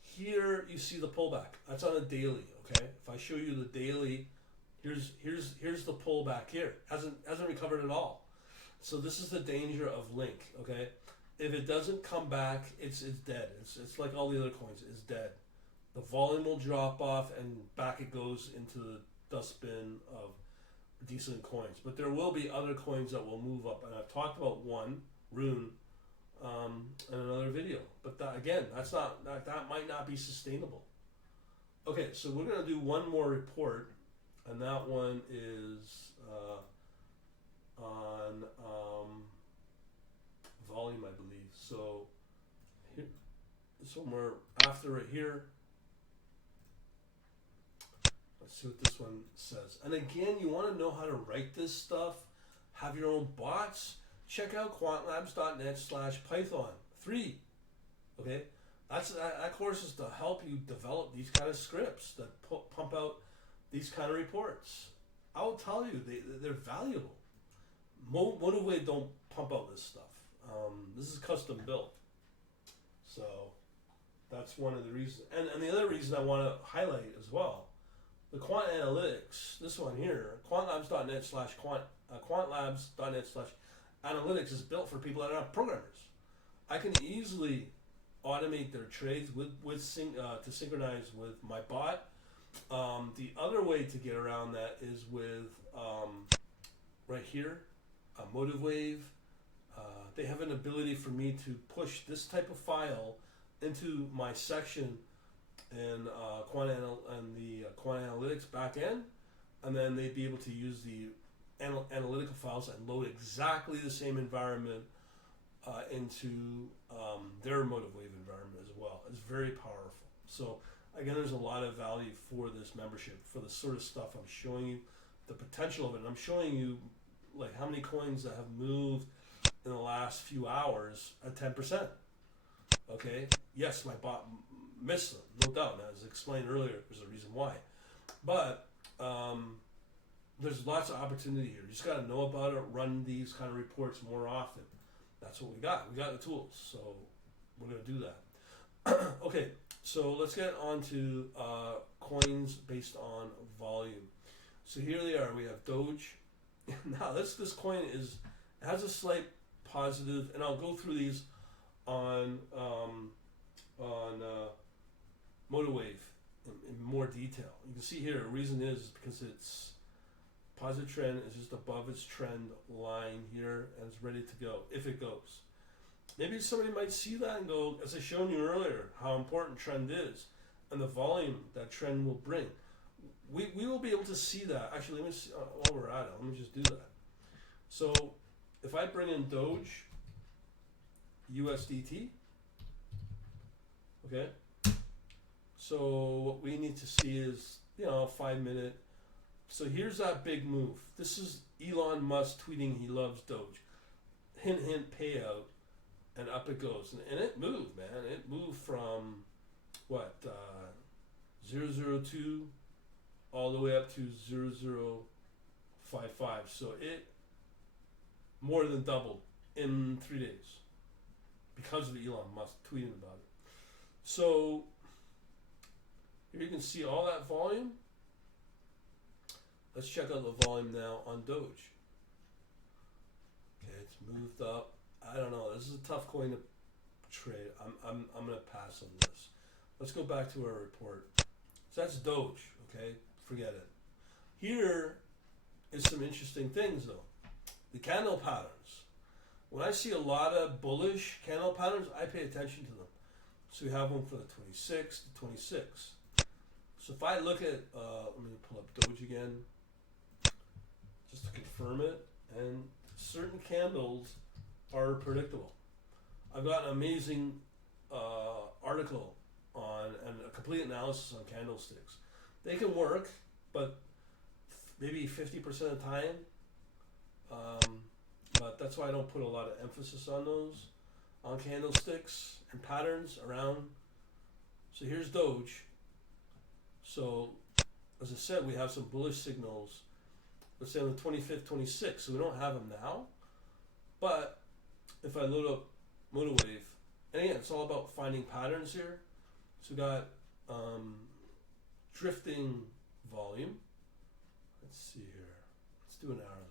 here you see the pullback. That's on a daily. Okay, if I show you the daily, here's the pullback here. Hasn't recovered at all. So this is the danger of Link. Okay, if it doesn't come back, it's dead. It's like all the other coins. It's dead. The volume will drop off, and back it goes into the dustbin of decent coins. But there will be other coins that will move up, and I've talked about one, Rune, in another video. But that, again, that might not be sustainable. Okay, so we're gonna do one more report, and that one is on volume, I believe. So here, somewhere after it here. Let's see what this one says. And again, you want to know how to write this stuff, have your own bots, check out quantlabs.net/Python 3. Okay, that course is to help you develop these kind of scripts that pump out these kind of reports. I will tell you, they're valuable. Motivate don't pump out this stuff. This is custom built. So that's one of the reasons. And the other reason I want to highlight as well, the quant analytics, this one here, quantlabs.net/analytics is built for people that are not programmers. I can easily automate their trades to synchronize with my bot. The other way to get around that is with right here, MotiveWave. They have an ability for me to push this type of file into my section and the quant analytics backend, and then they'd be able to use the analytical files and load exactly the same environment into their MotiveWave environment as well. It's very powerful. So again, there's a lot of value for this membership, for the sort of stuff I'm showing you, the potential of it. And I'm showing you like how many coins that have moved in the last few hours at 10%. Okay, yes, my bot missed them, no doubt. As explained earlier, there's a reason why. But there's lots of opportunity here. You just got to know about it, run these kind of reports more often. That's what we got. We got the tools, so we're going to do that. Okay, so let's get on to coins based on volume. So here they are. We have Doge. Now this coin has a slight positive, and I'll go through these on MotiveWave in more detail. You can see here, the reason is because it's positive trend is just above its trend line here, and it's ready to go if it goes. Maybe somebody might see that and go, as I shown you earlier, how important trend is and the volume that trend will bring. We will be able to see that. Actually, let me see, while we're at it, let me just do that. So if I bring in Doge USDT, okay, So what we need to see is, a 5 minute. So here's that big move. This is Elon Musk tweeting he loves Doge. Hint, hint, payout. And up it goes. And it moved, man. It moved from, 002 all the way up to 0055. So it more than doubled in 3 days because of Elon Musk tweeting about it. So here you can see all that volume. Let's check out the volume now on Doge. Okay, it's moved up. I don't know. This is a tough coin to trade. I'm gonna pass on this. Let's go back to our report. So that's Doge. Okay, forget it. Here is some interesting things though. The candle patterns. When I see a lot of bullish candle patterns, I pay attention to them. So we have one for the 26, the 26. So if I look at, let me pull up Doge again, just to confirm it, and certain candles are predictable. I've got an amazing article on and a complete analysis on candlesticks. They can work, but maybe 50% of the time. But that's why I don't put a lot of emphasis on those, on candlesticks and patterns around. So here's Doge. So as I said, we have some bullish signals. Let's say on the 25th, 26th. So we don't have them now, but if I load up MotoWave, and again, it's all about finding patterns here. So we got drifting volume. Let's see here. Let's do an hourly.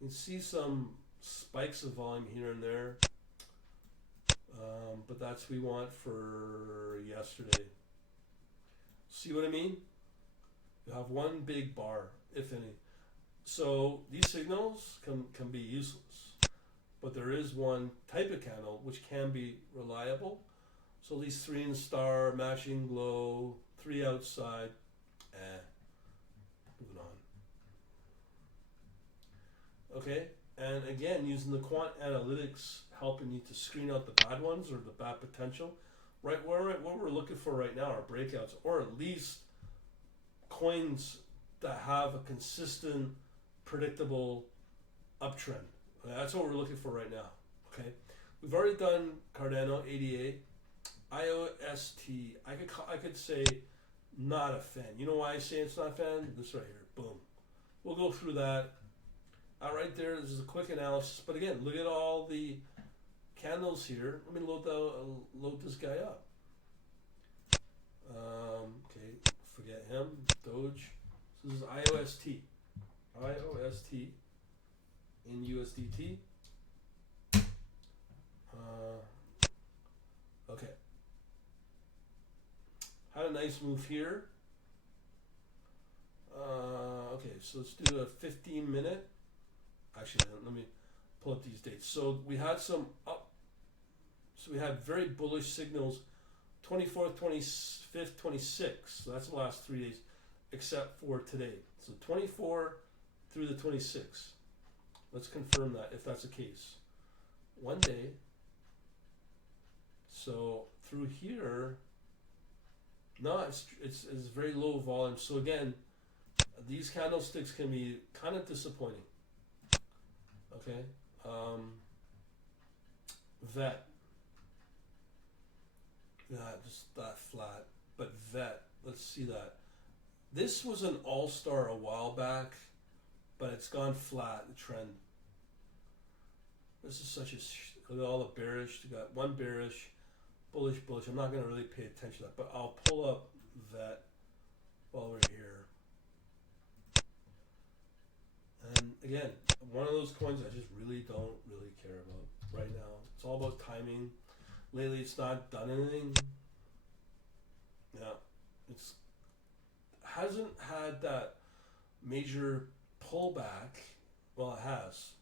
You can see some spikes of volume here and there, but that's what we want for yesterday. See what I mean? You have one big bar, if any. So these signals can be useless, but there is one type of candle which can be reliable. So these 3 in star, matching glow, 3 outside, moving on. Okay, and again, using the quant analytics, helping you to screen out the bad ones or the bad potential. Right, what we're looking for right now are breakouts, or at least coins that have a consistent, predictable uptrend. That's what we're looking for right now. Okay, we've already done Cardano, ADA, IOST. I could say not a fan. You know why I say it's not a fan? This right here. Boom. We'll go through that. Right there. This is a quick analysis. But again, look at all the candles here. Let me load this guy up. Okay, forget him. Doge. So this is IOST. IOST in USDT. Okay. Had a nice move here. Okay, so let's do a 15-minute. Actually, let me pull up these dates. So we had some up. So we had very bullish signals, 24th, 25th, 26th. So that's the last 3 days, except for today. So 24 through the 26th. Let's confirm that if that's the case. One day. So through here, no, it's very low volume. So again, these candlesticks can be kind of disappointing. Okay, vet, yeah, just that flat. But vet, let's see that. This was an all-star a while back, but it's gone flat. The trend. This is such a look at all the bearish. You got one bearish, bullish. I'm not going to really pay attention to that, but I'll pull up vet while we're here. And again, one of those coins I just really don't care about right now. It's all about timing. Lately, it's not done anything. Yeah, it's hasn't had that major pullback. Well, it has,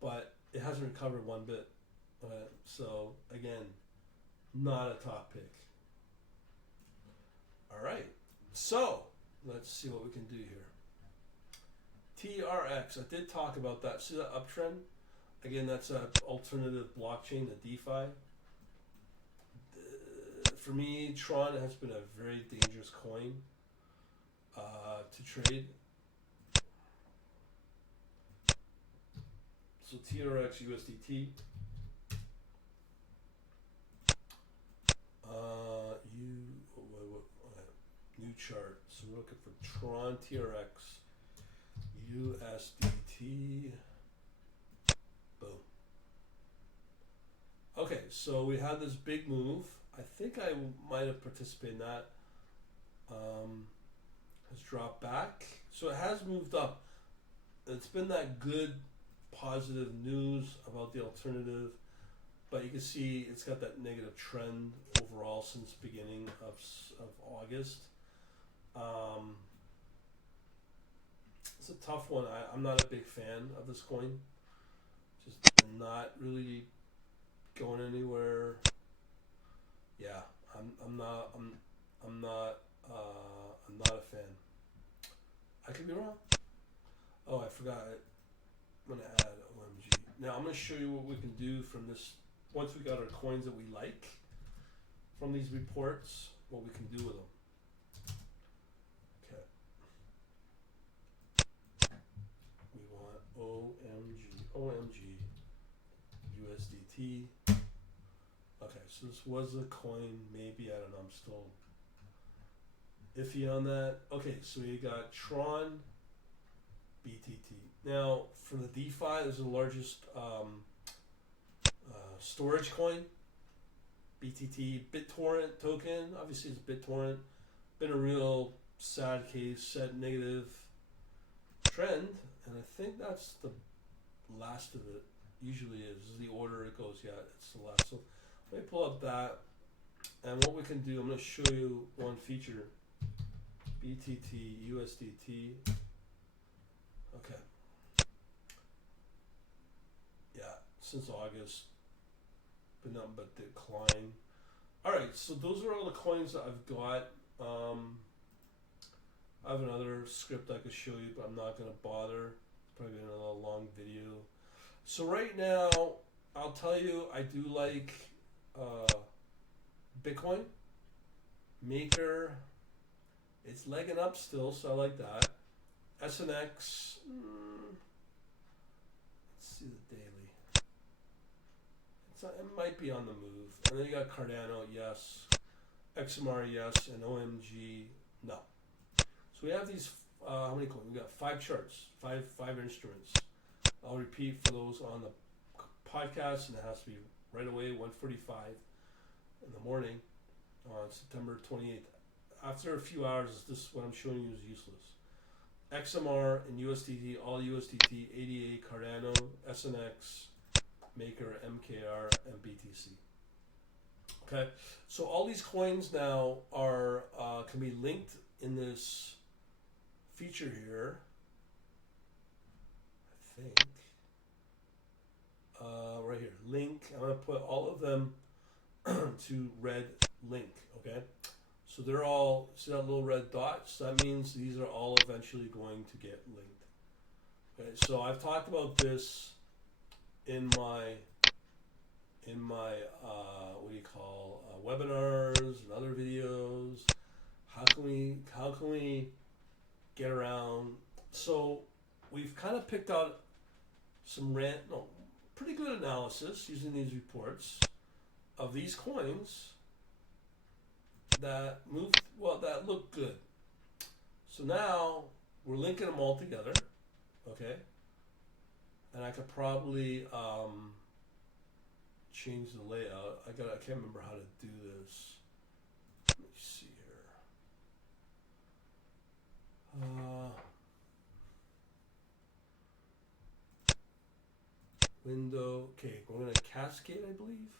but it hasn't recovered one bit. So again, not a top pick. All right, so let's see what we can do here. TRX, I did talk about that. See that uptrend? Again, that's an alternative blockchain, the DeFi. for me, Tron has been a very dangerous coin to trade. So TRX USDT. New chart. So we're looking for Tron TRX USDT. Boom. Okay, so we had this big move. I think I might have participated in that. Has dropped back. So it has moved up. It's been that good positive news about the alternative, but you can see it's got that negative trend overall since beginning of August. It's a tough one. I'm not a big fan of this coin. Just not really going anywhere. Yeah, I'm not a fan. I could be wrong. Oh, I forgot. I'm gonna add OMG. Now I'm gonna show you what we can do from this. Once we got our coins that we like from these reports, what we can do with them. Okay. We want OMG USDT. Okay, so this was a coin. Maybe, I don't know. I'm still iffy on that. Okay, so we got Tron BTT. Now, for the DeFi, this is the largest storage coin. BTT, BitTorrent token. Obviously, it's BitTorrent. Been a real sad case, set negative trend, and I think that's the last of it. Usually is. This is the order it goes. Yeah, it's the last. So let me pull up that, and what we can do, I'm going to show you one feature. BTT, USDT. Okay. Yeah, since August, been nothing but decline. Alright, so those are all the coins that I've got. I have another script I could show you, but I'm not going to bother. It's probably another long video. So right now, I'll tell you, I do like Bitcoin. Maker. It's legging up still, so I like that. Smx. Let's see the daily. It might be on the move. And then you got Cardano, yes. Xmr, yes. And OMG, no. So we have these, how many coins? We got 5 charts, five instruments. I'll repeat for those on the podcast, and it has to be right away, 1:45 in the morning on September 28th. After a few hours, this what I'm showing you is useless. XMR and USDT, all USDT, ADA, Cardano, SNX, Maker, MKR, and BTC. Okay, so all these coins now are can be linked in this feature here. I think right here, link. I'm gonna put all of them to red link. Okay. So they're all, see that little red dot? So that means these are all eventually going to get linked. Okay, so I've talked about this in my what do you call webinars and other videos. How can we get around? So we've kind of picked out some pretty good analysis using these reports of these coins that moved, well, that looked good. So now we're linking them all together, okay? And I could probably change the layout. I can't remember how to do this. Let me see here. Window. Okay, we're gonna cascade, I believe.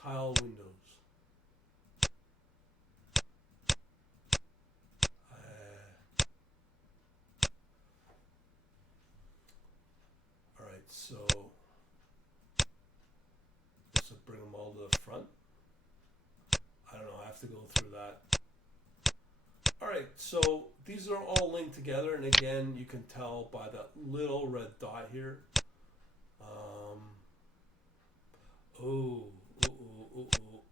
Tile windows. Alright, so this will bring them all to the front. I don't know, I have to go through that. Alright, so these are all linked together, and again, you can tell by that little red dot here. oh.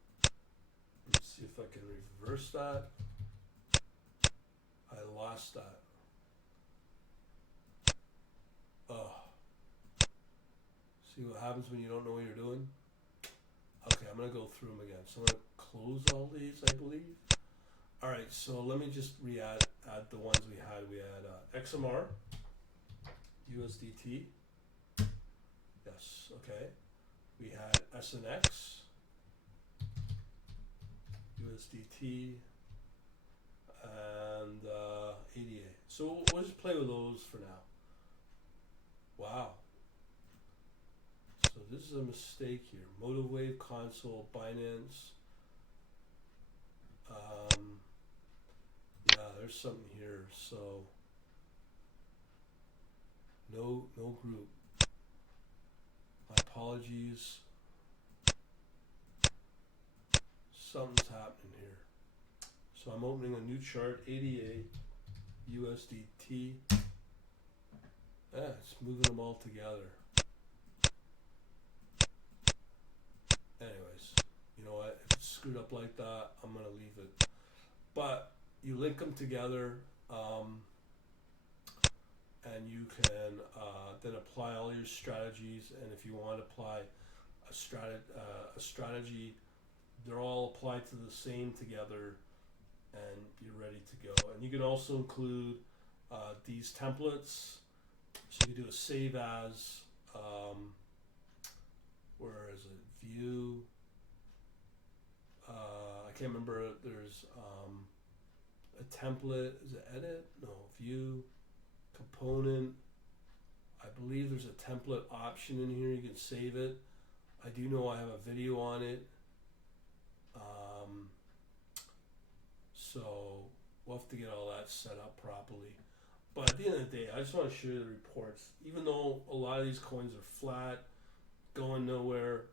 Let's see if I can reverse that. I lost that. Oh. See what happens when you don't know what you're doing? Okay, I'm going to go through them again. So I'm going to close all these, I believe. Alright, so let me just add the ones we had. We had Xmr, USDT. Yes, okay. We had Smx, USDT, and ADA. So we'll just play with those for now. Wow. So this is a mistake here. Motivwave, console, Binance. Yeah, there's something here. So no group. My apologies. Something's happening here. So I'm opening a new chart, ADA, USDT. Yeah, it's moving them all together. Anyways, you know what? If it's screwed up like that, I'm going to leave it. But you link them together, and you can then apply all your strategies. And if you want to apply a strategy, they're all applied to the same together, and you're ready to go. And you can also include these templates. So you can do a save as, where is it? View. I can't remember. There's a template. Is it edit? No. View. Component. I believe there's a template option in here. You can save it. I do know I have a video on it. So we'll have to get all that set up properly. But at the end of the day, I just want to show you the reports. Even though a lot of these coins are flat, going nowhere.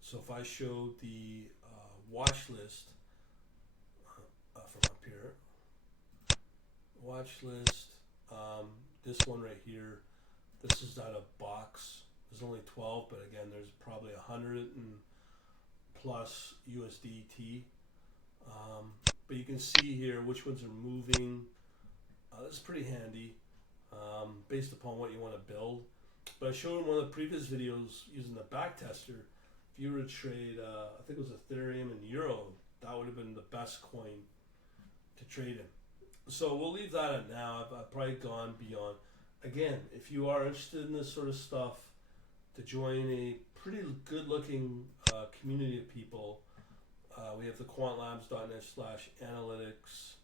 So if I showed the watch list from up here, watch list, this one right here, this is not a box. There's only 12, but again, there's probably 100 and plus USDT. But you can see here which ones are moving. This is pretty handy based upon what you want to build. But I showed in one of the previous videos using the back tester. If you were to trade, I think it was Ethereum and Euro, that would have been the best coin to trade in. So we'll leave that at now. I've probably gone beyond. Again, if you are interested in this sort of stuff, to join a pretty good looking community of people, we have the quantlabs.net/analytics.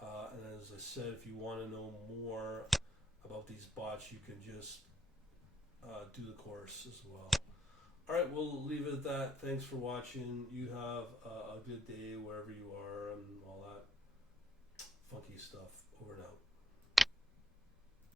And as I said, if you want to know more about these bots, you can just do the course as well. Alright, we'll leave it at that. Thanks for watching. You have a good day wherever you are and all that funky stuff.